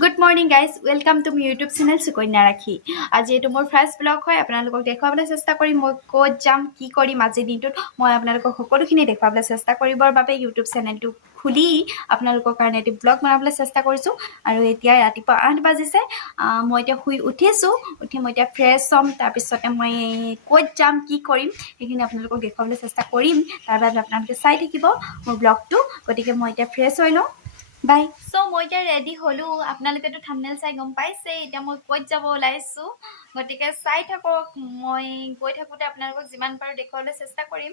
Good morning guys, welcome to my YouTube channel Sukanya Rakhi. আজি এটো মোৰ first blog হয় আপোনালোকক দেখাবলৈ চেষ্টা কৰিম মই ক'ত যাম কি কৰিম আজি দিনটোত মই আপোনালোকক সকলোখিনি দেখাবলৈ চেষ্টা কৰিবৰ বাবে YouTube চেনেলটো খুলি আপোনালোকৰ কাৰণে এটি ব্লগ বনাবলৈ চেষ্টা কৰিছো আৰু এতিয়া ৰাতিপুৱা 8 বাজিছে মই এতিয়া শুই উঠিছো মই এতিয়া ফ্ৰেছ হ'ম তাৰ পিছতে মই ক'ত যাম কি কৰিম এইখিনি আপোনালোকক দেখাবলৈ চেষ্টা কৰিম তাৰ বাবে আপোনালোকে চাই থাকিব মোৰ ব্লগটো গতিকে মই এতিয়া ফ্ৰেছ হৈ লওঁ বাই সো মই এতিয়া ৰেডি হলো আপোনালোকেতো থাম্বনেল চাই গম পাইছে এতিয়া মই ক'ত যাব ওলাইছো গতিকে চাই থাকক মই গৈ থাকোতে আপোনালোকক যিমান পাৰো দেখুৱাবলৈ চেষ্টা কৰিম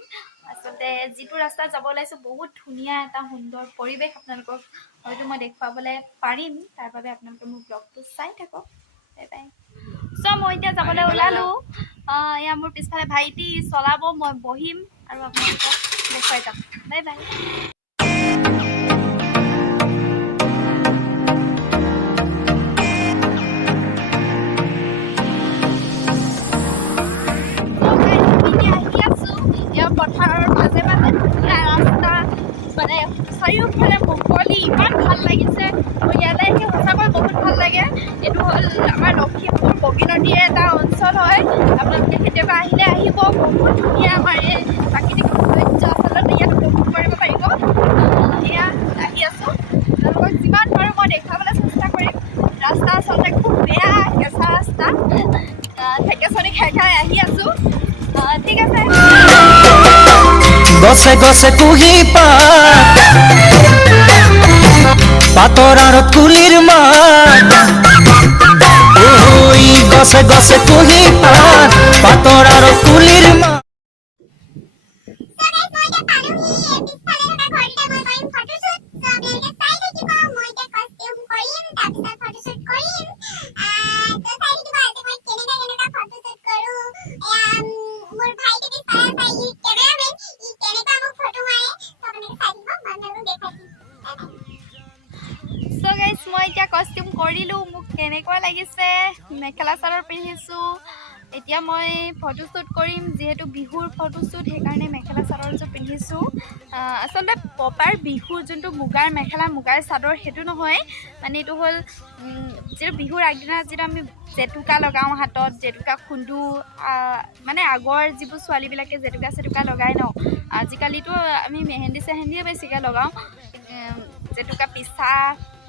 আসলে যিটো ৰাস্তা যাব ওলাইছো বহুত ধুনীয়া এটা সুন্দৰ পৰিবেশ আপোনালোকক হয়তো মই দেখুৱাবলৈ পাৰিম তাৰ বাবে আপোনালোকে মোৰ ব্লগটো চাই থাকক বাই বাই সো মই এতিয়া যাবলৈ ওলালো ইয়া মোৰ পিছফালে ভাইটি চলাব মই বহিম আৰু আপোনালোকক দেখুৱাই যাম বাই বাই পথাৰৰ মাজে মাজে পুৰা ৰাস্তা মানে চাৰিওফালে মুকলি ইমান ভাল লাগিছে ইয়ালৈ আহি সঁচাকৈ বহুত ভাল লাগে এইটো হ'ল আমাৰ লখিমপুৰ বগীনদীৰ এটা অঞ্চল হয় আপোনালোকে কেতিয়াবা আহিলে আহিব বহুত ধুনীয়া আমাৰ এই প্ৰাকৃতিক সৌন্দৰ্য আচলতে ইয়াত উপভোগ কৰিব পাৰিব এয়া আহি আছোঁ আপোনালোকক যিমান পাৰোঁ মই দেখুৱাবলৈ চেষ্টা কৰিম ৰাস্তা আচলতে খুব বেয়া কেঁচা ৰাস্তা ঠেকেচনি খাই খাই আহি আছোঁ ঠিক আছে গছে গছে কুহি পাতৰ আৰু কুলিৰ মাত ওই গছে গছে কুহি পাতৰ আৰু কুলিৰ মাত So guys, মই এতিয়া কস্টিউম কৰিলো মোক কেনেকুৱা লাগিছে মেখেলা চাদৰ পিন্ধিছো এতিয়া মই ফটো শ্বুট কৰিম যেহেতু বিহুৰ ফটো শ্বুট সেইকাৰণে মেখেলা চাদৰযোৰ পিন্ধিছো আচলতে পপাৰ বিহুৰ যোনটো মুগাৰ মেখেলা মুগাৰ চাদৰ সেইটো নহয় মানে এইটো হ'ল যে বিহুৰ আগদিনা যেটা আমি জেতুকা লগাওঁ হাতত জেতুকা খুন্দু মানে আগৰ যিবোৰ ছোৱালীবিলাকে জেতুকা লগাই ন আজিকালিতো আমি মেহেন্দি চেহেন্দিয়ে বেছিকৈ লগাওঁ জেতুকা পিছা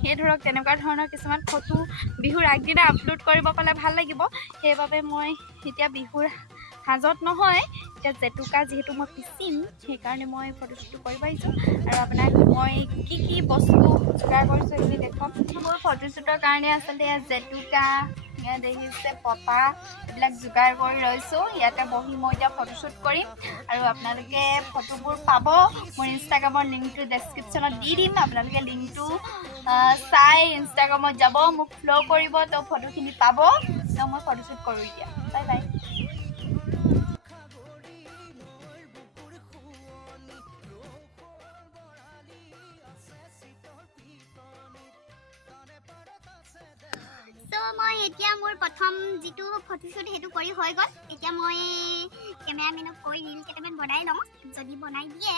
সেই ধৰক তেনেকুৱা ধৰণৰ কিছুমান ফটো বিহুৰ আগদিনা আপলোড কৰিব পালে ভাল লাগিব সেইবাবে মই এতিয়া বিহুৰ সাজত নহয় এতিয়া জেতুকা যিহেতু মই পিচিম সেইকাৰণে মই ফটোশ্বুটটো কৰিব আহিছোঁ আৰু আপোনাক মই কি বস্তু যোগাৰ কৰিছোঁ সেইখিনি দেখুৱাম মোৰ ফটোশ্বুটৰ কাৰণে আচলতে জেতুকা ইয়াত দেখিছে পতা এইবিলাক যোগাৰ কৰি লৈছোঁ ইয়াতে বহি মই এতিয়া ফটোশ্বুট কৰিম আৰু আপোনালোকে ফটোবোৰ পাব মোৰ ইনষ্টাগ্ৰামৰ লিংকটো ডেছক্ৰিপশ্যনত দি দিম আপোনালোকে লিংকটো চাই ইনষ্টাগ্ৰামত যাব মোক ফ'ল' কৰিব তো ফটোখিনি পাব তো মই ফটোশ্বুট কৰোঁ এতিয়া বাই বাই So মই এতিয়া মোৰ প্ৰথম যেটো ফটোশ্বুট হেতু কৰি হৈ গল এতিয়া মই ক্যামেৰামেনক কৈ ৰীল কেটামান বনাই লম যদি বনাই দিয়ে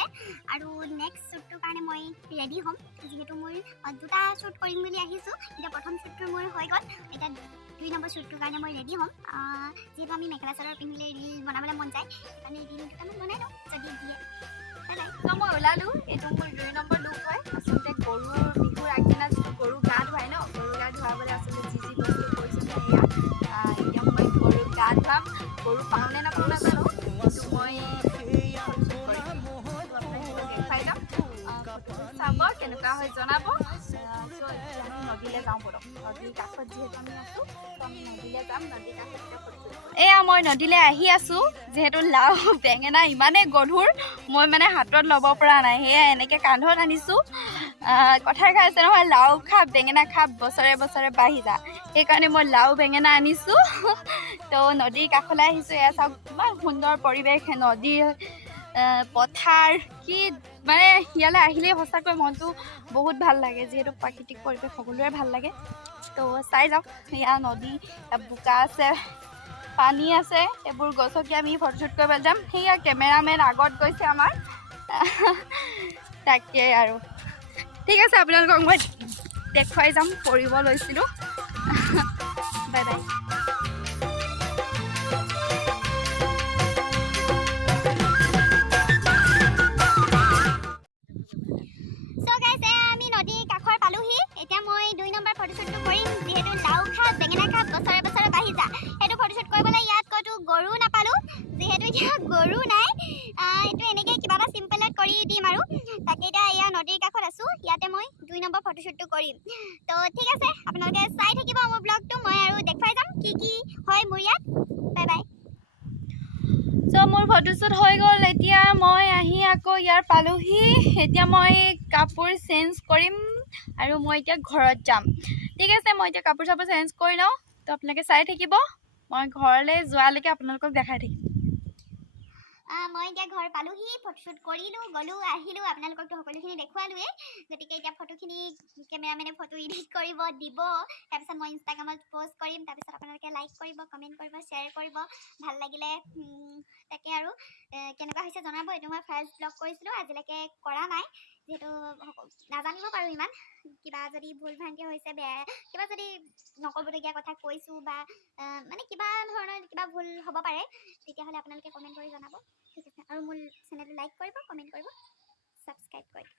আৰু নেক্সট শ্বুটৰ কাৰণে মই ৰেডি হ'ম যেহেতু মই দুটা শ্বুট কৰিম বুলি আহিছো এতিয়া প্ৰথম শ্বুটটো মোৰ হৈ গল এটা 2 নম্বৰ শ্বুটৰ কাৰণে মই ৰেডি হ'ম যেহেতু আমি মেখেলা চাদৰ পিন্ধিলে ৰীল বনাবলৈ মন যায় মানে ৰীল কেটামান বনাই লম যদি দিয়ে তো মই ওলালো এইটো মোৰ 2 নম্বৰ লুক হয় আচলতে গৰুৰ বিহুৰ আগদিনা যিটো গৰু গা ধুৱাই ন গৰু গা ধুৱাবলৈ আচলতে যি বস্তু কৰিছোঁ এতিয়া মই গৰু গা ধুৱাম গৰু পাওঁনে নাপাওঁ নাজানো কিন্তু মই দেখুৱাই যাম চাব কেনেকুৱা হয় জনাব আমি নদীলৈ যাওঁ বলক নদীৰ কাষত যিহেতু আমি আছোঁ তো আমি নদীলৈ যাম নদীৰ কাষত এয়া মই নদীলৈ আহি আছোঁ যিহেতু লাও বেঙেনা ইমানেই গধুৰ মই মানে হাতত ল'ব পৰা নাই সেয়া এনেকৈ কান্ধত আনিছোঁ কথাই খাইছে নহয় লাও খা বেঙেনা খা বছৰে বছৰে বাঢ়ি যা সেইকাৰণে মই লাও বেঙেনা আনিছোঁ তো নদীৰ কাষলৈ আহিছোঁ এয়া চাওক ইমান সুন্দৰ পৰিৱেশ নদীৰ পথাৰ কি মানে ইয়ালৈ আহিলেই সঁচাকৈ মনটো বহুত ভাল লাগে যিহেতু প্ৰাকৃতিক পৰিৱেশ সকলোৰে ভাল লাগে তো চাই যাওক এয়া নদী বোকা আছে পানী আছে এইবোৰ গছকি আমি ফটোশ্বুট কৰিব যাম সেয়া কেমেৰামেন আগত গৈছে আমাৰ তাকে আৰু ঠিক আছে আপোনালোকক মই দেখুৱাই যাম কৰিব লৈছিলোঁ বাই বাই So guys, আমি নদীৰ কাষৰ পালোহি এতিয়া মই 2 নম্বৰ ফটোশ্বুটটো কৰিম যিহেতু লাও খা বেঙেনা খা বছৰে বছৰে বাঢ়ি যা সেইটো ফটোশ্বুট কৰিবলৈ ইয়াত কতো গৰু নাপালো যিহেতু এতিয়া গৰু নাই এইটো এনেকৈ কিবা এটা চিম্পলত কৰি দিম আৰু তাকে এতিয়া এয়া নদীৰ কাষত আছো ইয়াতে মই 2 নম্বৰ ফটোশ্বুটটো কৰিম তো ঠিক আছে আপোনালোকে চাই থাকিব মোৰ ব্লগটো মই আৰু দেখুৱাই যাম কি হয় মোৰ ইয়াত বাই বাই চ' মোৰ ফটোশ্বুট হৈ গ'ল এতিয়া মই আহি আকৌ ইয়াৰ পালোহি এতিয়া মই কাপোৰ চেঞ্জ কৰিম আৰু মই এতিয়া ঘৰত যাম ঠিক আছে মই এতিয়া কাপোৰ চাপোৰ চেঞ্জ কৰি লওঁ তো আপোনালোকে চাই থাকিব মই ঘৰলৈ যোৱালৈকে আপোনালোকক দেখাই থাকিম মই এতিয়া ঘৰ পালোহি ফটোশ্বুট কৰিলোঁ গ'লোঁ আহিলোঁ আপোনালোককতো সকলোখিনি দেখুৱালোৱে গতিকে এতিয়া ফটোখিনি কেমেৰামেনে ফটো এডিট কৰিব দিব তাৰপিছত মই ইনষ্টাগ্ৰামত প'ষ্ট কৰিম তাৰপিছত আপোনালোকে লাইক কৰিব কমেণ্ট কৰিব শ্বেয়াৰ কৰিব ভাল লাগিলে তাকে আৰু কেনেকুৱা হৈছে জনাব এইটো মই ফাৰ্ষ্ট ব্লগ কৰিছিলোঁ আজিলৈকে কৰা নাই যিহেতু নাজানিব পাৰোঁ ইমান কিবা যদি ভুল ভ্ৰান্তি হৈছে বেয়া কিবা যদি নক'বলগীয়া কথা কৈছোঁ বা মানে কিবা ধৰণৰ কিবা ভুল হ'ব পাৰে তেতিয়াহ'লে আপোনালোকে কমেণ্ট কৰি জনাব ঠিক আছে আৰু মোৰ চেনেলটো লাইক কৰিব কমেণ্ট কৰিব ছাবস্ক্ৰাইব কৰিব